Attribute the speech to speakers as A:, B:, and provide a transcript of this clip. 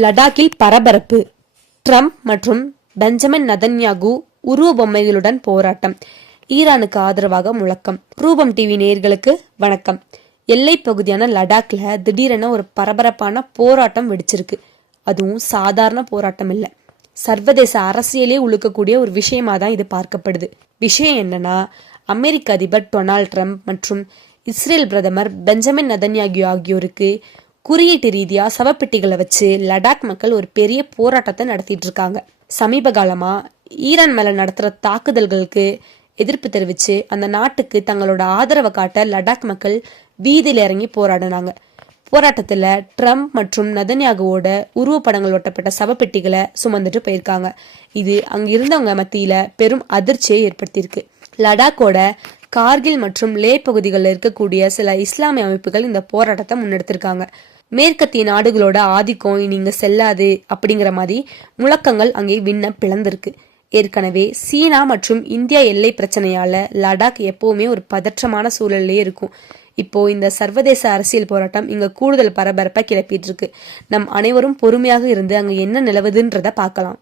A: லடாக்கில் பரபரப்பு. ட்ரம்ப் மற்றும் பெஞ்சமின் நதன்யாகு உருவ பொம்மைகளுடன் போராட்டம். ஈரானுக்கு ஆதரவாக முழக்கம். ரூபம் டிவி நேயர்களுக்கு வணக்கம். எல்லை பகுதியான லடாக்ல திடீரென ஒரு பரபரப்பான போராட்டம் வெடிச்சிருக்கு. அதுவும் சாதாரண போராட்டம் இல்லை. சர்வதேச அரசியலே உழுக்கக்கூடிய ஒரு விஷயமா தான் இது பார்க்கப்படுது. விஷயம் என்னன்னா அமெரிக்க அதிபர் டொனால்ட் ட்ரம்ப் மற்றும் இஸ்ரேல் பிரதமர் பெஞ்சமின் நதன்யாகியோ ஆகியோருக்கு குறியீட்டு ரீதியாக சவப்பெட்டிகளை வச்சு லடாக் மக்கள் ஒரு பெரிய போராட்டத்தை நடத்திட்டு இருக்காங்க. சமீப காலமாக ஈரான் மேலே நடத்துகிற தாக்குதல்களுக்கு எதிர்ப்பு தெரிவித்து அந்த நாட்டுக்கு தங்களோட ஆதரவை காட்ட லடாக் மக்கள் வீதியில் இறங்கி போராடினாங்க. போராட்டத்தில் ட்ரம்ப் மற்றும் நதன்யாகுவோட உருவப்படங்கள் ஒட்டப்பட்ட சவப்பெட்டிகளை சுமந்துட்டு போயிருக்காங்க. இது அங்கே இருந்தவங்க மத்தியில் பெரும் அதிர்ச்சியை ஏற்படுத்தியிருக்கு. லடாக்கோட கார்கில் மற்றும் லே பகுதிகளில் இருக்கக்கூடிய சில இஸ்லாமிய அமைப்புகள் இந்த போராட்டத்தை முன்னெடுத்திருக்காங்க. மேற்கத்திய நாடுகளோட ஆதிக்கம் இனி செல்லாது அப்படிங்கிற மாதிரி முழக்கங்கள் அங்கே விண்ண பிளந்திருக்கு. ஏற்கனவே சீனா மற்றும் இந்தியா எல்லை பிரச்சனையால லடாக் எப்பவுமே ஒரு பதற்றமான சூழல்லே இருக்கும். இப்போ இந்த சர்வதேச அரசியல் போராட்டம் இங்க கூடுதல் பரபரப்பை கிளப்பிட்டு இருக்கு. நம் அனைவரும் பொறுமையாக இருந்து அங்க என்ன நிலவுதுன்றத பார்க்கலாம்.